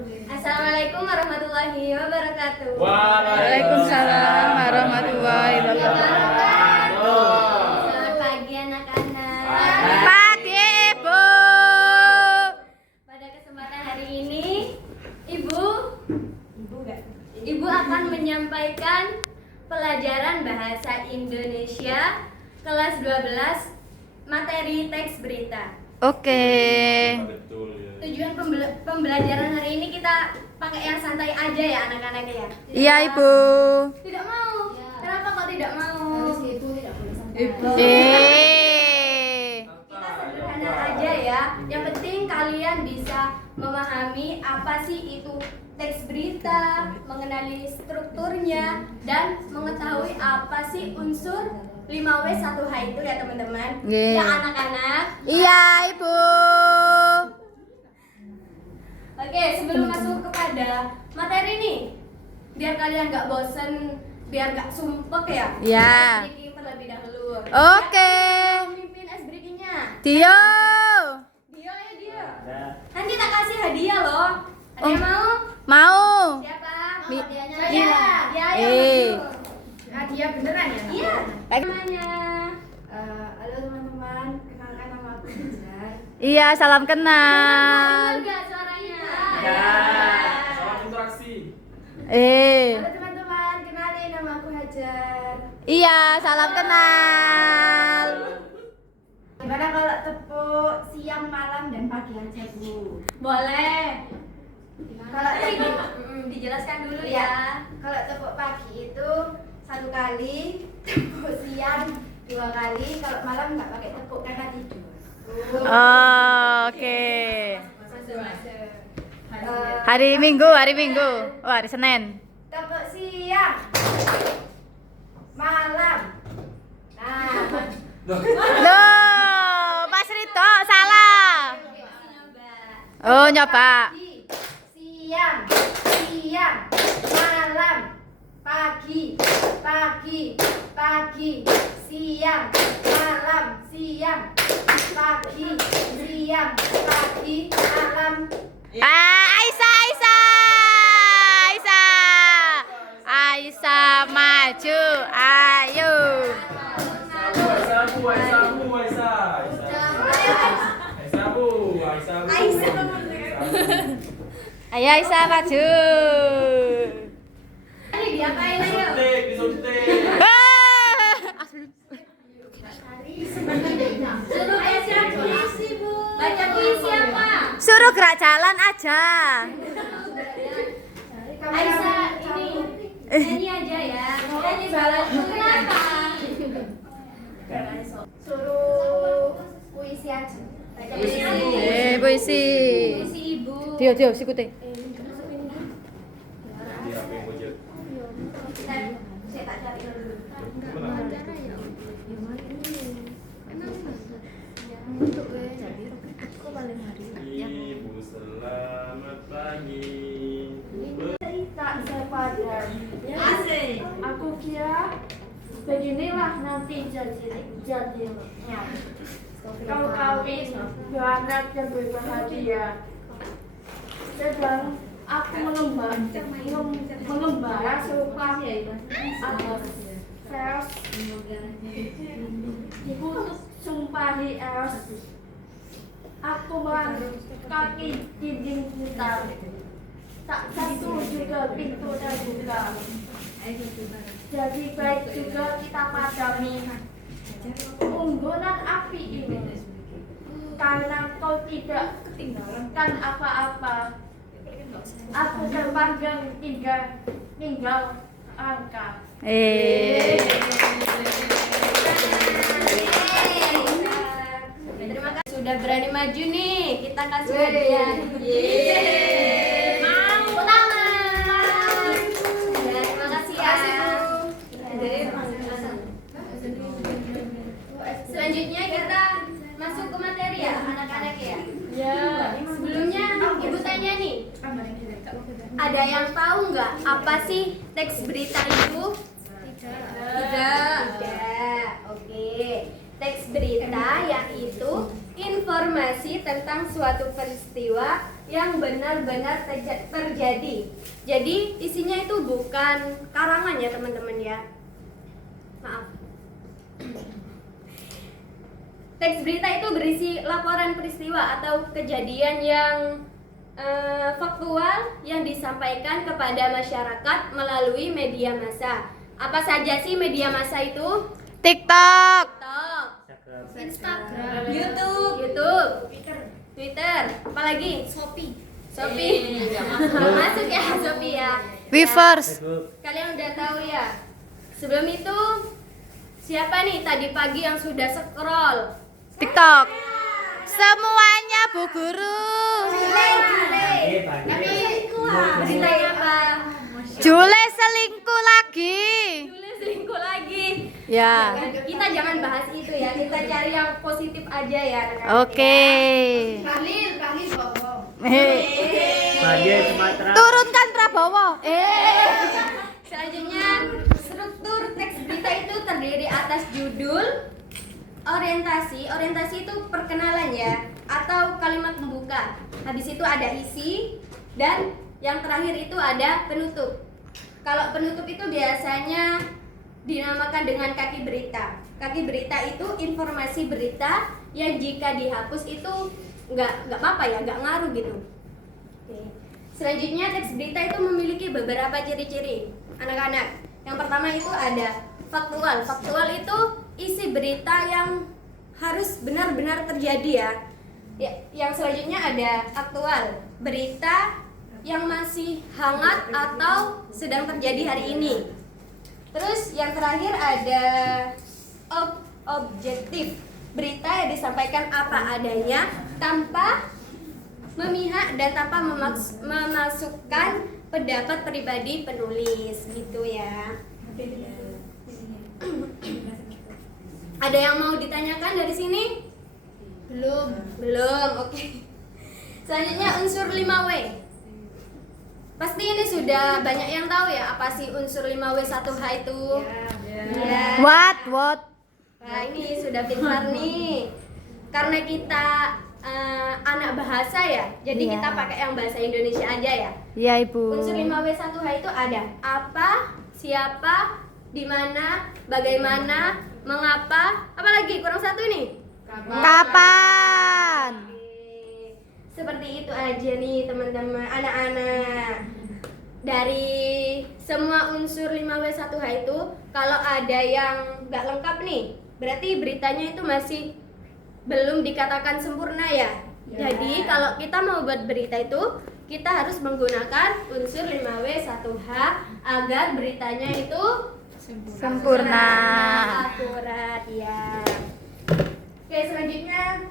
Assalamualaikum warahmatullahi wabarakatuh. Waalaikumsalam warahmatullahi wabarakatuh. Selamat pagi anak-anak. Pagi Ibu. Pada kesempatan hari ini, Ibu akan menyampaikan pelajaran bahasa Indonesia kelas 12 materi teks berita. Oke. Tujuan pembelajaran hari ini kita pakai yang santai aja ya anak-anak ya. Iya Ibu. Tidak mau. Kenapa kok tidak mau? Kita sederhana aja ya. Yang penting kalian bisa memahami apa sih itu teks berita, mengenali strukturnya, dan mengetahui apa sih unsur 5W 1H itu ya teman-teman. Ya anak-anak. Iya Ibu. Oke, sebelum masuk kepada materi nih, biar kalian nggak bosen, biar nggak sumpek ya. Iya. Sedikit terlebih dahulu. Oke. Pemimpin SBK-nya. Dio. Dia ya dia. Nanti tak kasih hadiah loh. Ada yang mau? Mau. Siapa? Mi- Hadiahnya Mi- ya. Ya, Hadiah beneran ya? Iya. Baik. Namanya. Halo teman-teman, kenalkan nama aku Hajar. Iya, salam kenal. Dengar nggak suaranya? Salam interaksi. Halo teman-teman, kenalin nama aku Hajar. Iya, salam kenal. Gimana kalau tepuk siang, malam, dan pagi aja Bu? Boleh. Kalau tepuk, Dijelaskan dulu Iya. ya. kalau tepuk pagi itu 1 kali, tepuk siang 2 kali, kalau malam nggak pakai tepuk karena tidur. Oke. Masuk. Hari Minggu. Oh, hari Senin. Tepuk siang, malam. Nah, Loh, Mas Rito salah. Oh, nyoba. siang, malam, pagi, siang, malam, pagi, malam. Aisyah maju, ayo. Ayo Aisyah maju. Ini diapain ayo? Disuntik. Suruh puisi Bu. Baca puisi apa? Suruh gerak jalan aja. Aisyah ini nyanyi aja ya. Nyanyi balas. Kenapa? Suruh puisi aja. Baca puisi. Puisi. Puisi Ibu. Dio, sikute. Saya tak cari dulu. Ibu selamat pagi. Cerita sepadan. Asik. Aku kira beginilah nanti jadinya. Kau kawin, beranak dan berbahagia. Sedang aku mengembara serupa vers dikutuk sumpahi eros. Aku melangkah kaki dinding hutan. Tak satu juga pintu terbuka. Jadi baik juga kita padami unggulan api ini, karena kau tidak ketinggalan apa-apa. Aku terpanggang tinggal angka. Terima kasih sudah berani maju nih. Kita kasih hadiah. Mau tangan. Terima kasih ya. Selanjutnya kita masuk ke materi ya anak-anak ya. Sebelumnya Ibu tanya nih. Ada yang tahu nggak apa sih teks berita itu? Tidak. Oke. Teks berita yaitu informasi tentang suatu peristiwa yang benar-benar terjadi. Jadi isinya itu bukan karangan ya teman-teman ya. Maaf. Teks berita itu berisi laporan peristiwa atau kejadian yang faktual yang disampaikan kepada masyarakat melalui media massa. Apa saja sih media massa itu? TikTok. TikTok, Instagram, YouTube, Twitter, apalagi? Shopee. Belum masuk ya Shopee ya. Weverse. Kalian udah tahu ya. Sebelum itu siapa nih tadi pagi yang sudah scroll? TikTok. Semuanya Bu Guru. Beritanya apa? Jule selingkuh lagi. Jule selingkuh lagi. Ya. Kita jangan bahas itu ya. Kita cari yang positif aja ya. anak-anak Oke. Bahlil bohong. Turunkan Prabowo. Selanjutnya, struktur teks berita itu terdiri atas judul, orientasi. Orientasi itu perkenalan ya, atau kalimat pembuka. Habis itu ada isi, dan yang terakhir itu ada penutup. Kalau penutup itu biasanya dinamakan dengan kaki berita. Kaki berita itu informasi berita yang jika dihapus itu nggak apa-apa ya, nggak ngaruh gitu. Oke. Selanjutnya teks berita itu memiliki beberapa ciri-ciri anak-anak. Yang pertama itu ada faktual. Faktual itu isi berita yang harus benar-benar terjadi ya. Yang selanjutnya ada aktual, berita yang masih hangat atau sedang terjadi hari ini. Terus yang terakhir ada objektif, berita yang disampaikan apa adanya tanpa memihak dan tanpa memasukkan pendapat pribadi penulis gitu ya. Ada yang mau ditanyakan dari sini? Belum, oke. Selanjutnya unsur 5W. Pasti ini sudah banyak yang tahu ya apa sih unsur 5W1H itu? Ya. What? Nah ini sudah pintar nih. Karena kita anak bahasa ya, jadi Iya. kita pakai yang bahasa Indonesia aja ya. Iya Ibu. Unsur 5W1H itu ada apa, siapa, di mana, bagaimana, mengapa, apalagi kurang satu nih. Kapan? Oke. Seperti itu aja nih teman-teman, anak-anak. Dari semua unsur 5W1H itu, kalau ada yang nggak lengkap nih, berarti beritanya itu masih belum dikatakan sempurna ya. Jadi kalau kita mau buat berita itu, kita harus menggunakan unsur 5W1H agar beritanya itu Sempurna. akurat ya. Oke, selanjutnya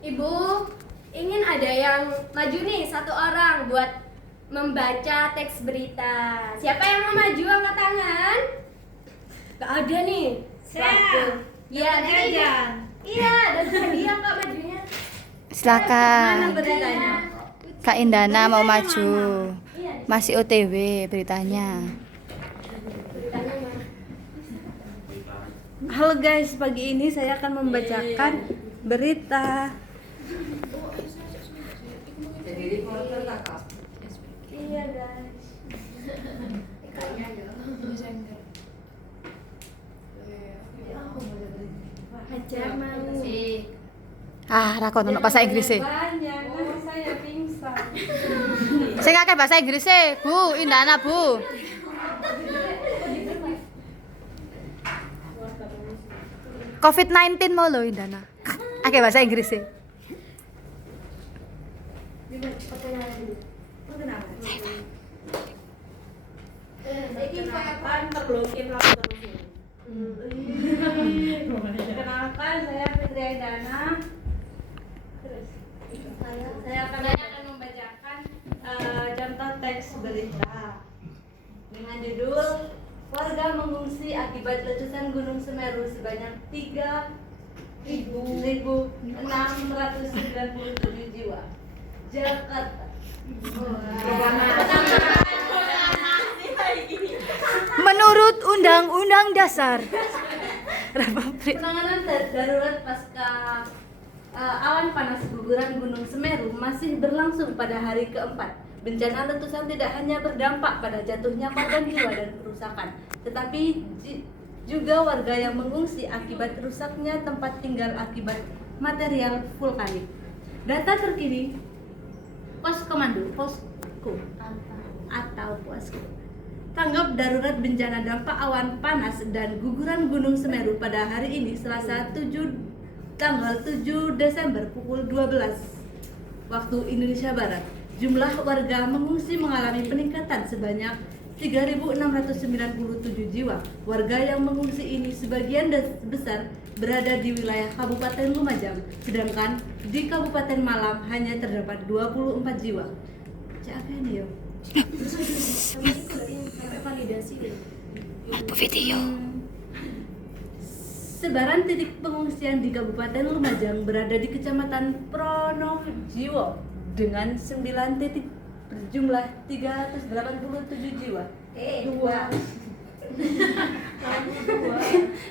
Ibu ingin ada yang maju nih, satu orang buat membaca teks berita. Siapa yang mau maju angkat tangan? Gak ada nih. Saya. Iya, aja. Iya, dan dia Kak majunya. Mana Silakan. beritanya? Kak Indana mau maju. Iya, Masih OTW beritanya. beritanya mana? Halo guys, pagi ini saya akan membacakan berita. Iya guys. Hajar mau. Rakon ono bahasa Inggris e. Banyak, nanti saya pingsan. Sing akeh bahasa Inggris e, Bu Indana, Bu. COVID-19 mau lo Indana. Akeh bahasa Inggris e. Iki kayak terblokir terus. Kenalkan, saya Fitri Aidana. Terus saya akan membacakan contoh teks berita dengan judul warga mengungsi akibat letusan Gunung Semeru sebanyak 3.697 jiwa. Jakarta. Menurut Undang-Undang Dasar Republik penanganan darurat pasca awan panas guguran Gunung Semeru masih berlangsung pada hari keempat. Bencana letusan tidak hanya berdampak pada jatuhnya korban jiwa dan kerusakan, tetapi juga warga yang mengungsi akibat rusaknya tempat tinggal akibat material vulkanik. Data terkini Posko tanggap darurat bencana dampak awan panas dan guguran Gunung Semeru pada hari ini Selasa tanggal 7 Desember pukul 12 waktu Indonesia Barat. Jumlah warga mengungsi mengalami peningkatan sebanyak 3.697 jiwa. Warga yang mengungsi ini sebagian besar berada di wilayah Kabupaten Lumajang, sedangkan di Kabupaten Malang hanya terdapat 24 jiwa. Cak apa ini ya? Video. Sebaran titik pengungsian di Kabupaten Lumajang berada di Kecamatan Pronojiwo dengan 9 titik berjumlah 387 jiwa.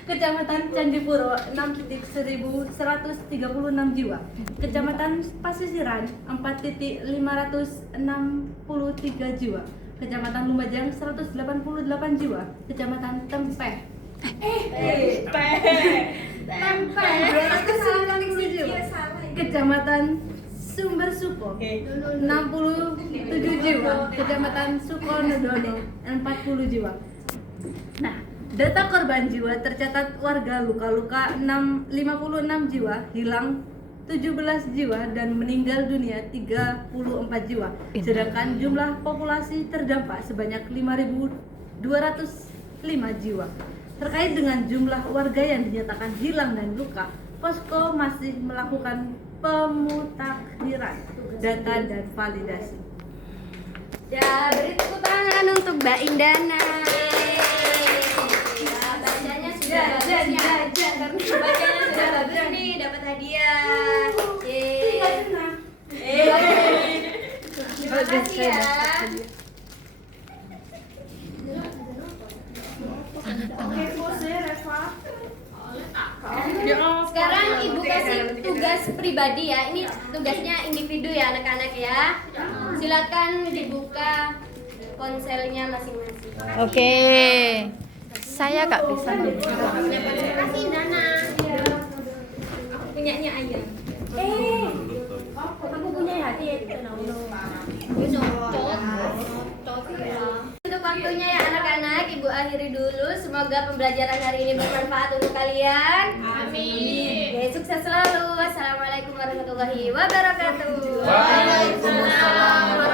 Kecamatan Candipuro 6 titik 1.136 jiwa. Kecamatan Pasisiran 4 titik 563 jiwa. Kecamatan Lumajang 188 jiwa. Kecamatan Tempeh 290 jiwa. Kecamatan Sumber Suko 67 jiwa. Kecamatan Sukonodono 40 jiwa. Nah, data korban jiwa tercatat warga luka-luka 56 jiwa, hilang 17 jiwa dan meninggal dunia 34 jiwa. Sedangkan jumlah populasi terdampak sebanyak 5.205 jiwa. Terkait dengan jumlah warga yang dinyatakan hilang dan luka, Posko masih melakukan pemutakhiran data dan validasi. Ya, beri tepuk tangan untuk Mbak Indana. Bacanya sudah bagus karena bacanya sudah bagus nih, dapat hadiah. Terima kasih ya. Sekarang ibu kasih tugas pribadi ya. Ini tugasnya individu ya anak-anak ya. Silakan dibuka ponselnya masing-masing. Oke. Saya gak bisa. Terima kasih Nana. Aku punyanya ayam. Aku punya hati. Untuk waktunya ya anak-anak, ibu akhiri dulu. Semoga pembelajaran hari ini bermanfaat untuk kalian. Amin. Ya, sukses selalu. Wassalamualaikum warahmatullahi wabarakatuh. Waalaikumsalam.